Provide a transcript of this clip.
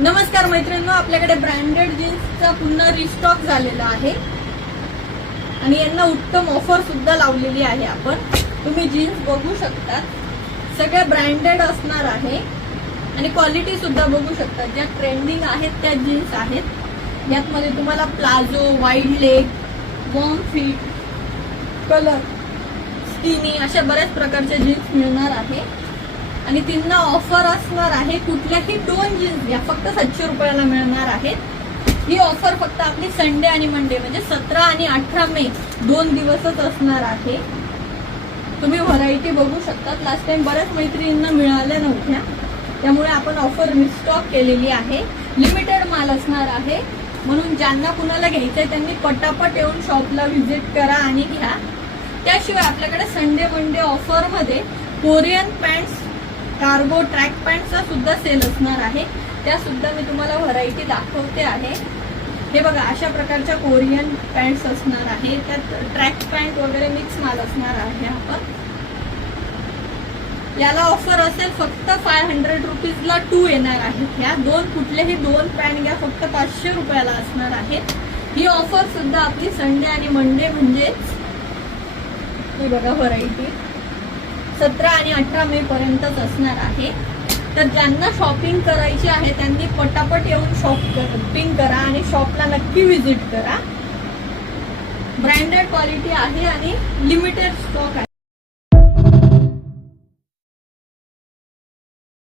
नमस्कार मैत्रिणींनो, आपल्याकडे ब्रँडेड जीन्सचा पुन्हा रिस्टॉक झालेला आहे आणि यांना उत्तम ऑफर सुद्धा लावलेली आहे. आपण तुम्ही जीन्स बघू शकता, सगळ्या ब्रँडेड असणार आहे आणि क्वालिटी सुद्धा बघू शकता. ज्या ट्रेंडिंग आहेत त्या जीन्स आहेत. यातमध्ये तुम्हाला palazzo, wide leg, warm fit, colour, skinny अशा बऱ्याच प्रकारच्या जीन्स मिळणार आहे आणि त्यांना ऑफर असणार आहे. कुठल्याही 2 जीन्स घ्या फक्त 700 रुपयाला मिळणार आहेत. ही ऑफर फक्त आपली संडे आणि मंडे म्हणजे 17 आणि 18 मे 2 दिवसच असणार आहे. तुम्ही व्हरायटी बघू शकता. लास्ट टाइम बऱ्याच मैत्रिणींना मिळाल्या नव्हत्या, त्यामुळे आपण ऑफर रिस्टॉक केलेली आहे. लिमिटेड माल असणार आहे, म्हणून ज्यांना कुणाला घ्यायचंय त्यांनी पटापट येऊन शॉपला व्हिजिट करा आणि घ्या. त्याशिवाय आपल्याकडे संडे मंडे ऑफर मध्ये कोरियन पॅन्ट्स, कार्गो ट्रॅक पॅन्टचा सुद्धा सेल असणार आहे. त्या सुद्धा मी तुम्हाला व्हरायटी दाखवते आहे. हे बघा, अशा प्रकारच्या कोरियन पॅन्ट्स असणार आहे. त्यात ट्रॅक पॅन्ट वगैरे मिक्स माल असणार आहे. आपण याला ऑफर असेल फक्त 500 रुपीजला 2 येणार आहेत. ह्या कुठलेही 2 पॅन्ट घ्या फक्त 500 रुपयाला असणार आहेत. ही ऑफर सुद्धा आपली संडे आणि मंडे म्हणजेच ही बघा व्हरायटी 17 आणि 18 मे पर्यंतच असणार आहे. तर ज्यांना शॉपिंग करायची आहे त्यांनी पटापट येऊन शॉपिंग करा आणि शॉपला नक्की व्हिजिट करा. ब्रँडेड क्वालिटी आहे आणि लिमिटेड स्टॉक आहे.